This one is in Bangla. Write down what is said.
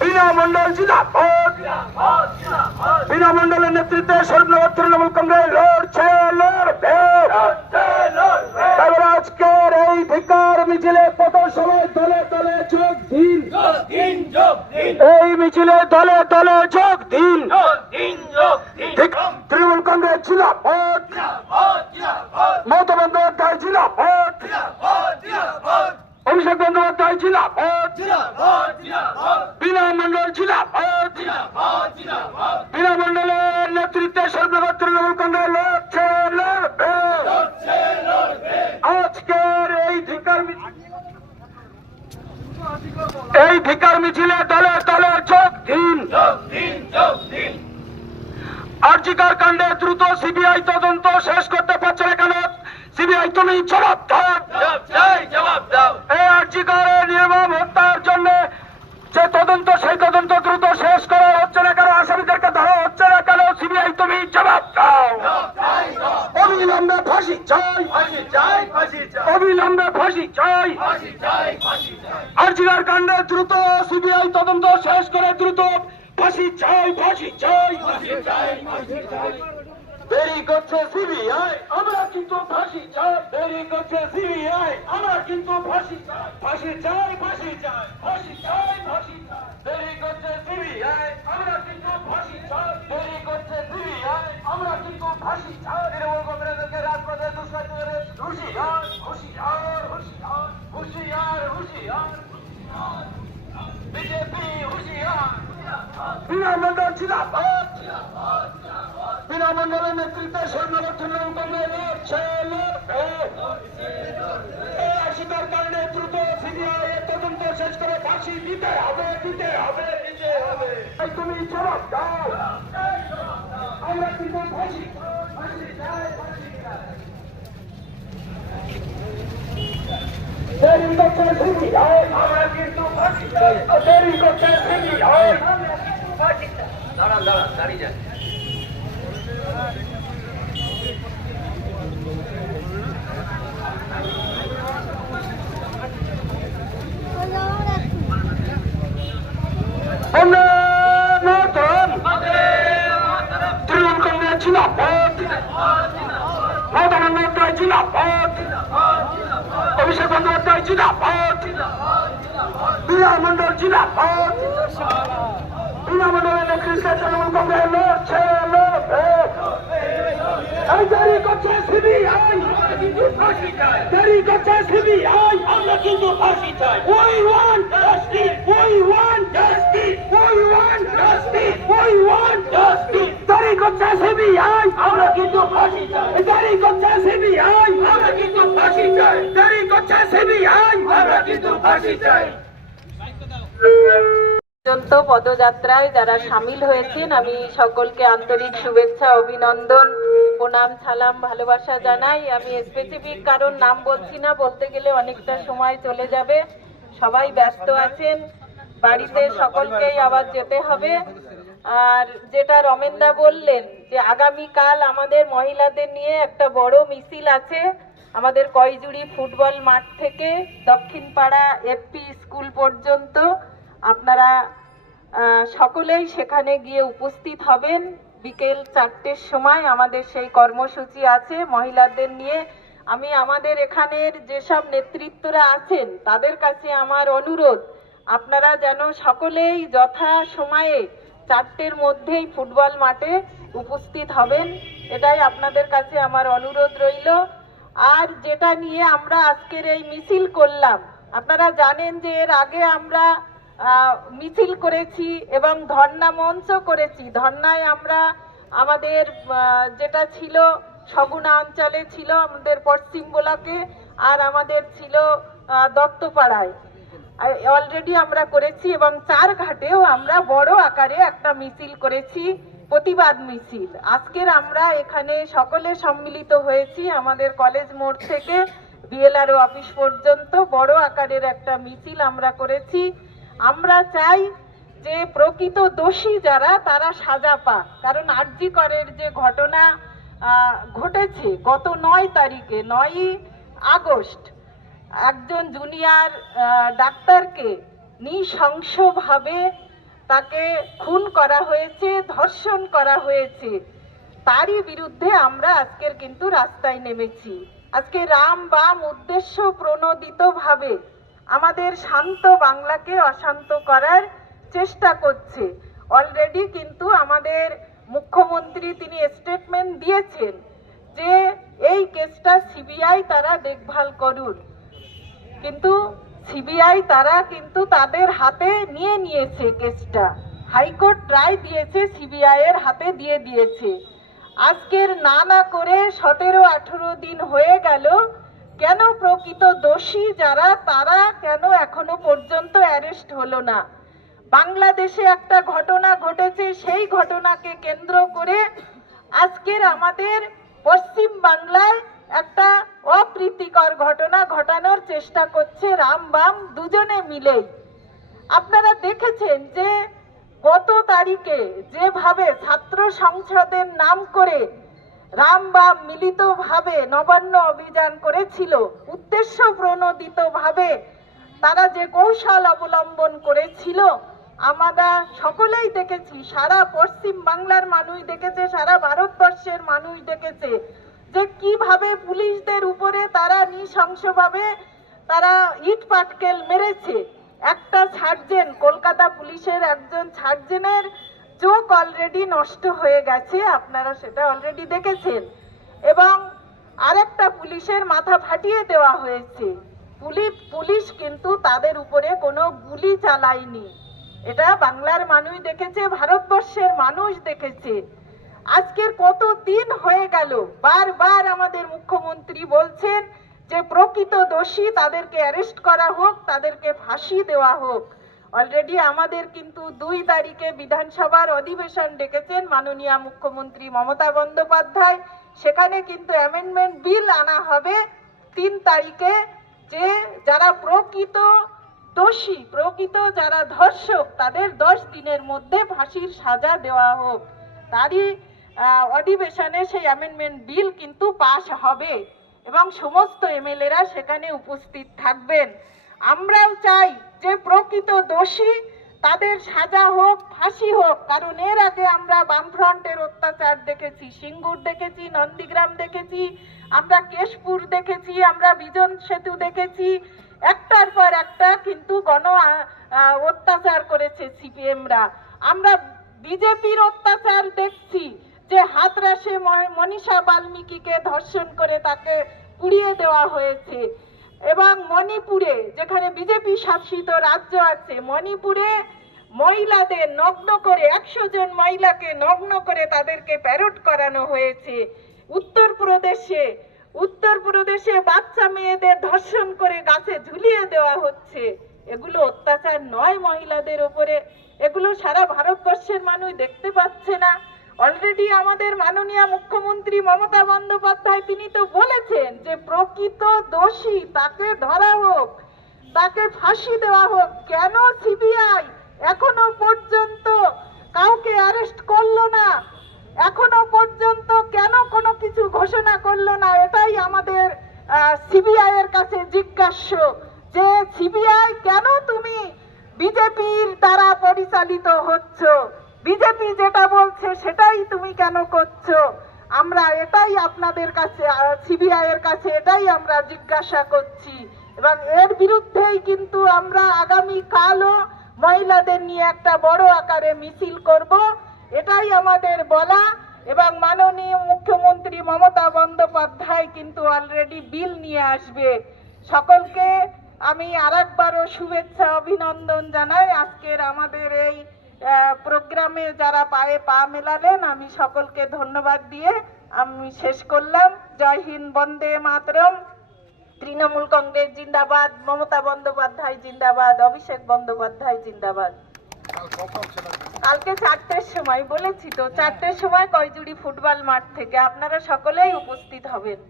বিনা মন্ডল জিন্দাবাদ। বিনা মন্ডলের নেতৃত্বে শরীফনগর তৃণমূল কংগ্রেস লড়ছে, লড়বে। আজকের এই ধিক্কার মিছিলে কত সময় দলে দলে যোগ দিন, এই মিছিলে দলে দলে যোগ দিন। তৃণমূল কংগ্রেস জিন্দাবাদ, মমতা বন্দ্যোপাধ্যায় জিন্দাবাদ, অভিষেক বন্দ্যোপাধ্যায় জিন্দাবাদ, বিনা মন্ডল জিন্দাবাদ। বিনা মন্ডলের নেতৃত্বে শরীফনগর তৃণমূল কংগ্রেস লড়ছে, লড়বে। আজকের এই ধিক্কার মিছিলে দলে দলে যোগ দিন। আরজিকর কাণ্ডে দ্রুত সিবিআই তদন্ত শেষ করতে পারছে না কেন? সিবিআই তুমি জবাব দাও। এই আরজিকরের নির্মম হত্যার জন্য যে তদন্ত, সেই তদন্ত দ্রুত শেষ করা হচ্ছে না কেন? আসামিদেরকে ধরা হচ্ছে না কেন? সিবিআই তুমি জবাব দাও। অবিলম্বে ফাঁসি চাই, অবিলম্বে ফাঁসি চাই। আরজিকর কাণ্ডে দ্রুত সিবিআই তদন্ত শেষ করে দ্রুত ফাঁসি চাই, ফাঁসি চাই। দেরি করছে সিবিআই, আমরা কিন্তু ফাঁসি চাই। দেরি করছে সিবিআই, আমরা কিন্তু ফাঁসি চাই। ফাঁসি চাই, ফাঁসি চাই, ফাঁসি চাই, ফাঁসি চাই। দেরি করছে সিবিআই, আমরা কিন্তু ফাঁসি চাই। দেরি করছে সিবিআই, আমরা কিন্তু ফাঁসি চাই। তৃণমূল কংগ্রেসকে রাজপথে দুষ্কৃতীদের হুঁশিয়ার, হুঁশিয়ার, হুঁশিয়ার, হুঁশিয়ার, হুঁশিয়ার। বিজেপি হুঁশিয়ার। বিনা মন্ডল জিন্দাবাদ। বিনা মন্ডলের নেতৃত্বে শরীফনগর তৃণমূল কংগ্রেস লড়ছে, লড়বে। এই আরজিকর কাণ্ডে দ্রুত সিবিআই তদন্ত শেষ করে ফাঁসি দিতে হবে, দিতে হবে, দিতে হবে। তুমি জবাব দাও। আমরা কিন্তু ফাঁসি, ফাঁসি চাই, ফাঁসি চাই। দেরি করছে সিবিআই, আমরা কিন্তু ফাঁসি চাই। দেরি করছে সিবিআই, আমরা কিন্তু ফাঁসি চাই। দাঁড়ান, দাঁড়ান, দাঁড়িয়ে যান। তৃণমূল কংগ্রেস জিন্দাবাদ, মমতা বন্দ্যোপাধ্যায় জিন্দাবাদ, অভিষেক বন্দ্যোপাধ্যায় জিন্দাবাদ, বিনা মন্ডল জিন্দাবাদ। বিনা মন্ডলের নেতৃত্বে তৃণমূল কংগ্রেস লড়ছে, লড়বে। দেরি করছে সিবিআই, দেরি করছে সিবিআই, আমরা কিন্তু ফাঁসি চাই। We want justice, we want justice, we want justice, we want justice. দেরি করছে সিবিআই, আমরা কিন্তু ফাঁসি চাই। দেরি করছে সিবিআই, আমরা কিন্তু ফাঁসি চাই। দেরি করছে সিবিআই, আমরা কিন্তু ফাঁসি চাই। পর্যন্ত পদযাত্রায় যারা সামিল হয়েছেন আমি সকলকে আন্তরিক শুভেচ্ছা, অভিনন্দন, প্রণাম, সালাম, ভালোবাসা জানাই। আমি স্পেসিফিক কারণ নাম বলছি না, বলতে গেলে অনেকটা সময় চলে যাবে। সবাই ব্যস্ত আছেন, বাড়িতে সকলকেই আবার যেতে হবে। আর যেটা রমেনদা বললেন যে আগামীকাল আমাদের মহিলাদের নিয়ে একটা বড় মিছিল আছে আমাদের কয়জুড়ি ফুটবল মাঠ থেকে দক্ষিণ পাড়া এফপি স্কুল পর্যন্ত। আপনারা সকলেই সেখানে গিয়ে উপস্থিত হবেন। বিকেল 4টের সময় আমাদের সেই কর্মসূচি আছে মহিলাদের নিয়ে। আমি আমাদের এখানের যেসব নেতৃত্বরা আছেন তাদের কাছে আমার অনুরোধ, আপনারা যেন সকলেই যথা সময়ে 4টের মধ্যেই ফুটবল মাঠে উপস্থিত হবেন, এটাই আপনাদের কাছে আমার অনুরোধ রইল। আর যেটা নিয়ে আমরা আজকের এই মিছিল করলাম, আপনারা জানেন যে এর আগে আমরা মিছিল করেছি এবং ধর্ণা মঞ্চ করেছি। ধর্ণায় আমরা আমাদের যেটা ছিল সগুনা অঞ্চলে ছিল আমাদের পশ্চিম ব্লকে, আর আমাদের ছিল দত্তপাড়ায় অলরেডি আমরা করেছি, এবং চারঘাটেও আমরা বড় আকারে একটা মিছিল করেছি, প্রতিবাদ মিছিল। আজকের আমরা এখানে সকলে সম্মিলিত হয়েছি আমাদের কলেজ মোড় থেকে বিএলআরও অফিস পর্যন্ত বড় আকারের একটা মিছিল আমরা করেছি। আমরা চাই যে প্রকৃত দোষী যারা তারা সাজা পাক, কারণ আরজিকরের যে ঘটনা ঘটেছে গত 9 তারিখে 9ই আগস্ট একজন জুনিয়র ডাক্তারকে নৃশংসভাবে তাকে খুন করা হয়েছে, ধর্ষণ করা হয়েছে, তারই বিরুদ্ধে আমরা আজকের কিন্তু রাস্তায় নেমেছি। আজকে রাম বাম উদ্দেশ্য প্রণোদিতভাবে আমাদের শান্ত বাংলাকে অশান্ত করার চেষ্টা করছে। অলরেডি কিন্তু আমাদের মুখ্যমন্ত্রী তিনি স্টেটমেন্ট দিয়েছেন যে এই কেসটা সিবিআই তারা দেখভাল করুন, কিন্তু সিবিআই তারা কিন্তু তাদের হাতে নিয়ে নিয়েছে কেসটা। হাইকোর্ট রায় দিয়েছে, সিবিআই এর হাতে দিয়ে দিয়েছে। আজকের না করে 17-18 দিন হয়ে গেল, কেন প্রকৃত দোষী যারা তারা কেন এখনো পর্যন্ত অ্যারেস্ট হলো না? বাংলাদেশে একটা ঘটনা ঘটেছে, সেই ঘটনাকে কেন্দ্র করে আজকের আমাদের পশ্চিম বাংলায় একটা অপ্রীতিকর ঘটনা ঘটানোর চেষ্টা করছে রাম বাম দুজনে মিলে। আপনারা দেখেছেন যে গত তারিখে যেভাবে ছাত্র সংসদের নাম করে রাম বাম মিলিতভাবে নবান্ন অভিযান করেছিল, উদ্দেশ্য প্রণোদিতভাবে তারা যে কৌশল অবলম্বন করেছিল, আমরা সকলেই দেখেছি, সারা পশ্চিম বাংলার মানুষ দেখেছে, সারা ভারতবর্ষের মানুষ দেখেছে যে কিভাবে পুলিশদের উপরে তারা নৃশংসভাবে তারা ইট পাটকেল মেরেছে। একটা সার্জেন্ট, কলকাতা পুলিশের একজন সার্জেন্টের চোখ অলরেডি নষ্ট হয়ে গেছে, আপনারা সেটা অলরেডি দেখেছেন, এবং আরেকটা পুলিশের মাথা ফাটিয়ে দেওয়া হয়েছে। পুলিশ কিন্তু তাদের উপরে কোনো গুলি চালায়নি। এটা বাংলার মানুষ দেখেছে, ভারতবর্ষের মানুষ দেখেছে। আজকের কত দিন হয়ে গেল, বারবার আমাদের মুখ্যমন্ত্রী বলছেন যে প্রকৃত দোষী তাদেরকে অ্যারেস্ট করা হোক, তাদেরকে ফাঁসি দেওয়া হোক। অলরেডি আমাদের কিন্তু 2 তারিখে বিধানসভার অধিবেশন ডেকেছেন মাননীয় মুখ্যমন্ত্রী মমতা বন্দ্যোপাধ্যায়। সেখানে কিন্তু অ্যামেন্ডমেন্ট বিল আনা হবে 3 তারিখে, যে যারা প্রকৃত দোষী, প্রকৃত যারা ধর্ষক, তাদের 10 দিনের মধ্যে ফাঁসির সাজা দেওয়া হোক। তারই অধিবেশনে সেই অ্যামেন্ডমেন্ট বিল কিন্তু পাশ হবে এবং সমস্ত এমএলএরা সেখানে উপস্থিত থাকবেন। আমরাও চাই যে প্রকৃত দোষী তাদের সাজা হোক, ফাঁসি হোক, কারণ এর আগে আমরা বামফ্রন্টের অত্যাচার দেখেছি, সিঙ্গুর দেখেছি, নন্দীগ্রাম দেখেছি, আমরা কেশপুর দেখেছি, আমরা বিজন সেতু দেখেছি, একটার পর একটা কিন্তু গণ অত্যাচার করেছে সিপিএমরা। আমরা বিজেপির অত্যাচার দেখছি, যে হাতরাসে মনীষা বাল্মীকিকে ধর্ষণ করে তাকে পুড়িয়ে দেওয়া হয়েছে, এবং মণিপুরে যেখানে বিজেপি শাসিত রাজ্য আছে, মণিপুরে মহিলাদের নগ্ন করে 100 জন মহিলাকে নগ্ন করে তাদেরকে প্যারোড করানো হয়েছে। উত্তরপ্রদেশে বাচ্চা মেয়েদের ধর্ষণ করে গাছে ঝুলিয়ে দেওয়া হচ্ছে। এগুলো অত্যাচার নয় মহিলাদের উপরে? এগুলো সারা ভারতবর্ষের মানুষ দেখতে পাচ্ছে না? অলরেডি আমাদের মাননীয় মুখ্যমন্ত্রী মমতা বন্দ্যোপাধ্যায় তিনি তো বলেছেন যে প্রকৃত দোষী তাকে ধরা হোক, তাকে ফাঁসি দেওয়া হোক। কেন সিবিআই এখনো পর্যন্ত কাউকে অ্যারেস্ট করলো না? এখনো পর্যন্ত কেন কোনো কিছু ঘোষণা করলো না? এটাই আমাদের সিবিআই এর কাছে জিজ্ঞাস্য, যে সিবিআই কেন তুমি বিজেপির দ্বারা পরিচালিত হচ্ছ? বিজেপি যেটা বলছে সেটাই তুমি কেন করছো? আমরা এটাই আপনাদের কাছে, সিবিআই এর কাছে এটাই আমরা জিজ্ঞাসা করছি, এবং এর বিরুদ্ধেই কিন্তু আমরা আগামী কালও মহিলাদের নিয়ে একটা বড় আকারে মিছিল করব, এটাই আমাদের বলা। এবং মাননীয় মুখ্যমন্ত্রী মমতা বন্দ্যোপাধ্যায় কিন্তু অলরেডি বিল নিয়ে আসবে। সকলকে আমি আরেকবারও শুভেচ্ছা অভিনন্দন জানাই। আজকের আমাদের এই প্রোগ্রামে যারা পায়ে পা মেলালেন, আমি সকলকে ধন্যবাদ দিয়ে আমি শেষ করলাম। জয় হিন্দ, বন্দে মাতরম। তৃণমূল কংগ্রেস জিন্দাবাদ, মমতা বন্দ্যোপাধ্যায় জিন্দাবাদ, অভিষেক বন্দ্যোপাধ্যায় জিন্দাবাদ। কালকে 4টের সময় বলেছি তো, 4টের সময় কয়জুড়ি ফুটবল মাঠ থেকে আপনারা সকলেই উপস্থিত হবেন।